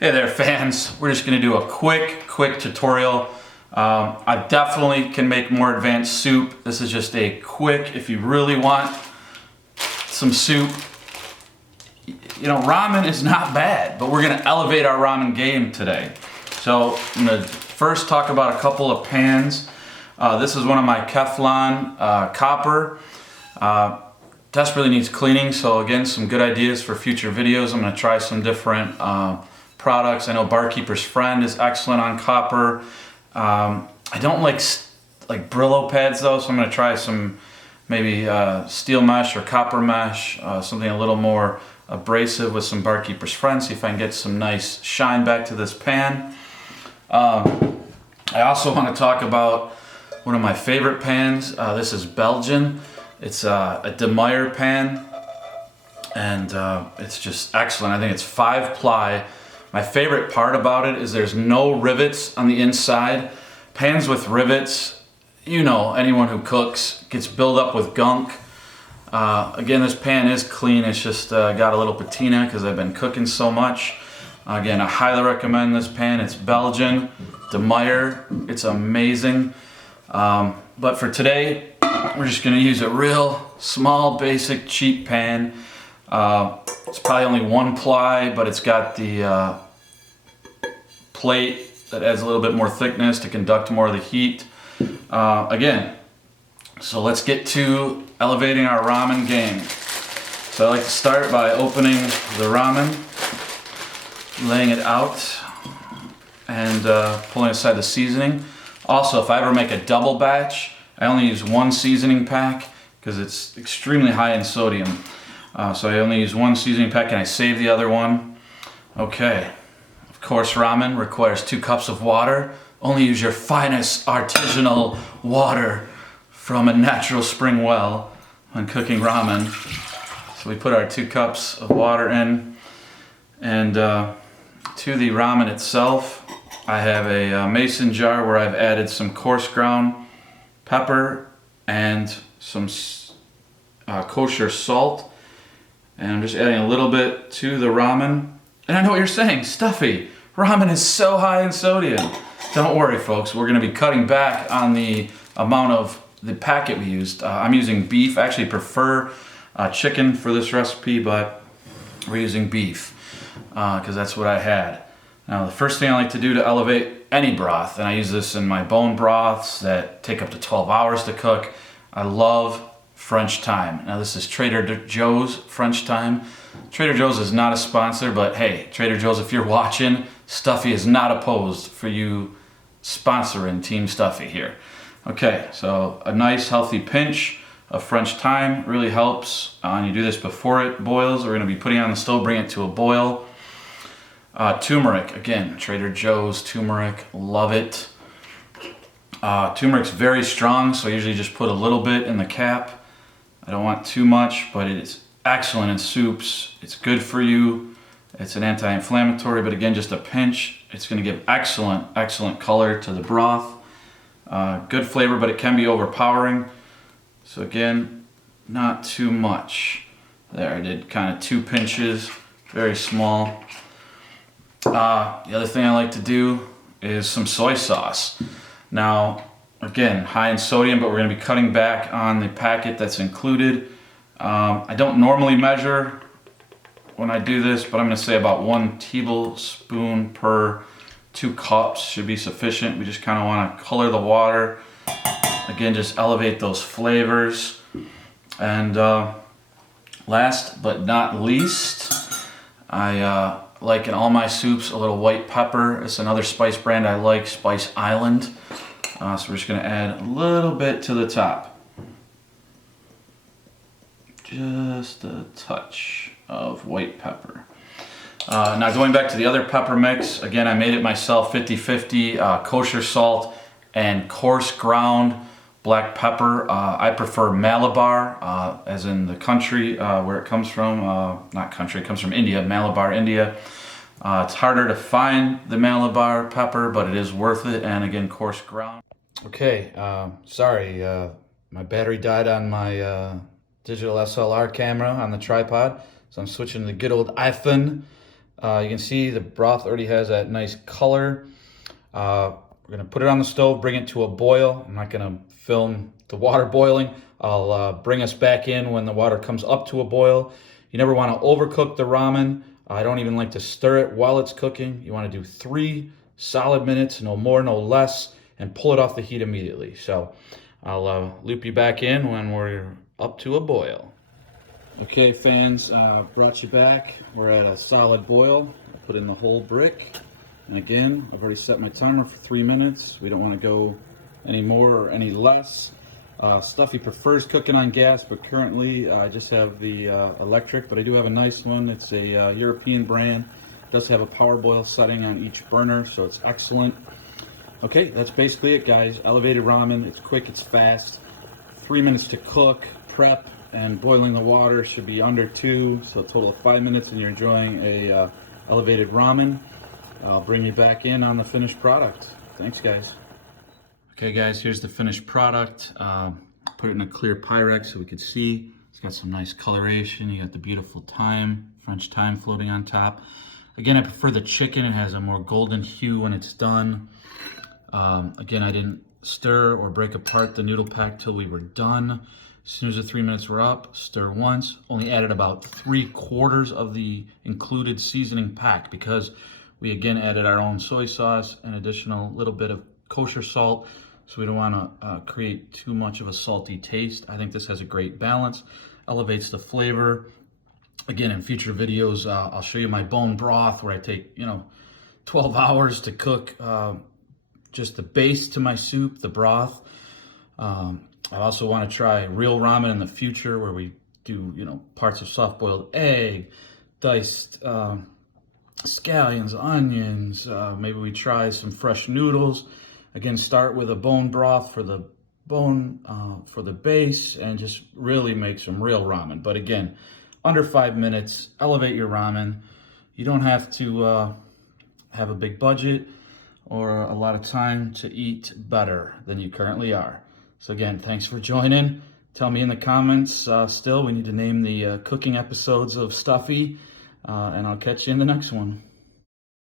Hey there fans, we're just going to do a quick tutorial. I definitely can make more advanced soup. This is just a quick, if you really want some soup. You know, ramen is not bad, but we're going to elevate our ramen game today. So I'm going to first talk about a couple of pans. This is one of my Teflon copper. Desperately needs cleaning, so again, some good ideas for future videos. I'm going to try some different products. I know Barkeeper's Friend is excellent on copper. I don't like Brillo pads though, so I'm going to try some maybe steel mesh or copper mesh, something a little more abrasive with some Barkeeper's Friend, see if I can get some nice shine back to this pan. I also want to talk about one of my favorite pans. This is Belgian. It's a De Meyer pan, and it's just excellent. I think it's 5-ply. My favorite part about it is there's no rivets on the inside. Pans with rivets, you know, anyone who cooks gets built up with gunk. Again, this pan is clean. It's just got a little patina because I've been cooking so much. Again, I highly recommend this pan. It's Belgian, De Meyer. It's amazing. But for today, we're just going to use a real small, basic, cheap pan. It's probably only 1-ply, but it's got the plate that adds a little bit more thickness to conduct more of the heat. Again, so let's get to elevating our ramen game. So I like to start by opening the ramen, laying it out, and pulling aside the seasoning. Also, if I ever make a double batch, I only use one seasoning pack because it's extremely high in sodium. So I only use one seasoning pack and I save the other one. Okay, of course ramen requires 2 cups of water. Only use your finest artisanal water from a natural spring well when cooking ramen. So we put our 2 cups of water in, and to the ramen itself, I have a mason jar where I've added some coarse ground pepper and some kosher salt, and I'm just adding a little bit to the ramen. And I know what you're saying, Stuffy, ramen is so high in sodium. Don't worry folks, we're going to be cutting back on the amount of the packet we used. I'm using beef. I actually prefer chicken for this recipe, but we're using beef because that's what I had. Now the first thing I like to do to elevate any broth, and I use this in my bone broths that take up to 12 hours to cook, I love French thyme. Now this is Trader Joe's French thyme. Trader Joe's is not a sponsor, but hey, Trader Joe's, if you're watching, Stuffy is not opposed for you sponsoring Team Stuffy here. Okay, so a nice healthy pinch of French thyme really helps. And you do this before it boils. We're going to be putting it on the stove, bring it to a boil. Turmeric, again, Trader Joe's turmeric, love it. Turmeric's very strong, so I usually just put a little bit in the cap. I don't want too much, but it is excellent in soups. It's good for you. It's an anti-inflammatory, but again, just a pinch. It's going to give excellent color to the broth. Good flavor, but it can be overpowering. So again, not too much. There, I did kind of 2 pinches, very small. The other thing I like to do is some soy sauce. Now, again, high in sodium, but we're going to be cutting back on the packet that's included. I don't normally measure when I do this, but I'm going to say about 1 tablespoon per 2 cups should be sufficient. We just kind of want to color the water. Again, just elevate those flavors. And last but not least, I like in all my soups a little white pepper. It's another spice brand I like, Spice Island. So we're just going to add a little bit to the top. Just a touch of white pepper. Now going back to the other pepper mix, again I made it myself, 50-50, kosher salt and coarse ground black pepper. I prefer Malabar, as in the country where it comes from. Not country, it comes from India, Malabar, India. It's harder to find the Malabar pepper, but it is worth it, and again, coarse ground. Okay, sorry, my battery died on my digital SLR camera on the tripod, so I'm switching to the good old iPhone. You can see the broth already has that nice color. We're gonna put it on the stove, bring it to a boil. I'm not gonna film the water boiling. I'll bring us back in when the water comes up to a boil. You never wanna overcook the ramen. I don't even like to stir it while it's cooking. You wanna do 3 solid minutes, no more, no less, and pull it off the heat immediately. So I'll loop you back in when we're up to a boil. Okay, fans, brought you back. We're at a solid boil. I put in the whole brick. And again, I've already set my timer for 3 minutes. We don't want to go any more or any less. Stuffy prefers cooking on gas, but currently I just have the electric, but I do have a nice one. It's a European brand. It does have a power boil setting on each burner, so it's excellent. Okay, that's basically it, guys. Elevated ramen. It's quick, it's fast. 3 minutes to cook, prep, and boiling the water should be under 2, so a total of 5 minutes, and you're enjoying a elevated ramen. I'll bring you back in on the finished product. Thanks, guys. Okay, guys, here's the finished product. Put it in a clear Pyrex so we could see. It's got some nice coloration. You got the beautiful thyme, French thyme floating on top. Again, I prefer the chicken. It has a more golden hue when it's done. Again, I didn't stir or break apart the noodle pack till we were done. As soon as the 3 minutes were up, stir once. Only added about 3/4 of the included seasoning pack because we again added our own soy sauce and additional little bit of kosher salt. So we don't want to create too much of a salty taste. I think this has a great balance, elevates the flavor. Again, in future videos, I'll show you my bone broth where I take 12 hours to cook just the base to my soup, the broth. I also want to try real ramen in the future where we do, parts of soft-boiled egg, diced scallions, onions. Maybe we try some fresh noodles. Again, start with a bone broth for the bone, for the base, and just really make some real ramen. But again, under 5 minutes, elevate your ramen. You don't have to have a big budget or a lot of time to eat better than you currently are. So again, thanks for joining. Tell me in the comments, still, we need to name the cooking episodes of Stuffy, and I'll catch you in the next one.